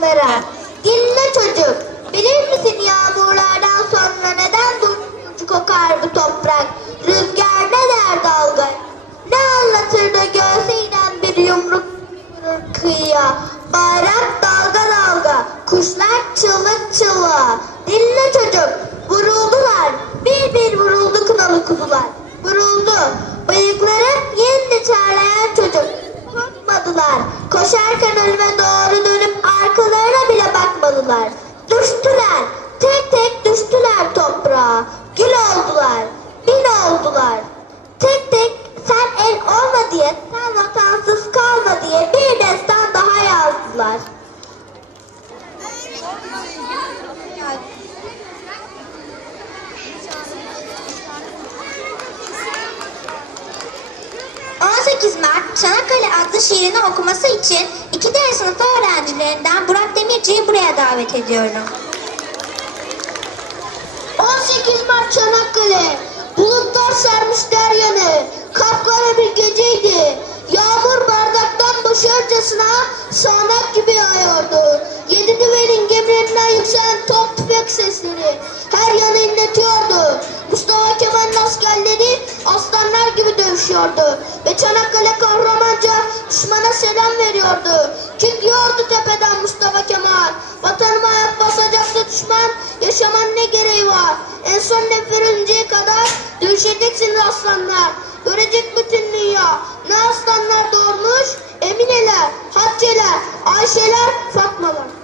aslanlara. Dinle çocuk, bilir misin yağmurlardan sonra neden durguncu kokar bu toprak? Rüzgar ne der dalga? Ne anlatır da göğsüyle bir yumruk vurur kıyıya? Bayrak dalga dalga, kuşlar çığlık çığlığa. Dinle çocuk, vuruldular, bir bir vuruldu kınalı kuzular. Vuruldu, bıyıkları yeni çağlayan çocuk. Korkmadılar, koşarken ölüme bakmadılar. Düştüler, tek tek düştüler toprağa. Gül oldular, bin oldular. Tek tek sen el olma diye, sen vatansız kalma diye bir destan daha yazdılar. ...18 Mart Çanakkale adlı şiirini okuması için... ...iki D sınıfı öğrencilerinden Burak Demirci'yi buraya davet ediyorum. 18 Mart Çanakkale. Bulutlar sarmıştı her yanı Kapkara bir geceydi. Yağmur bardaktan boşarcasına Sağanak gibi yağıyordu. Yedi düvenin gemilerinden yükselen top tüfek sesleri Her yanı inletiyordu. Mustafa Kemal'in askerleri Aslanlar gibi dövüşüyordu Ve Çanakkale kahramanca Düşmana selam veriyordu. Çıkıyordu tepeden düşman Yaşaman ne gereği var? En son nefes ölünceye kadar Dövüşeceksiniz aslanlar. Görecek bütün dünya. Ne aslanlar doğurmuş? Emineler, Haticeler, Ayşeler, Fatmalar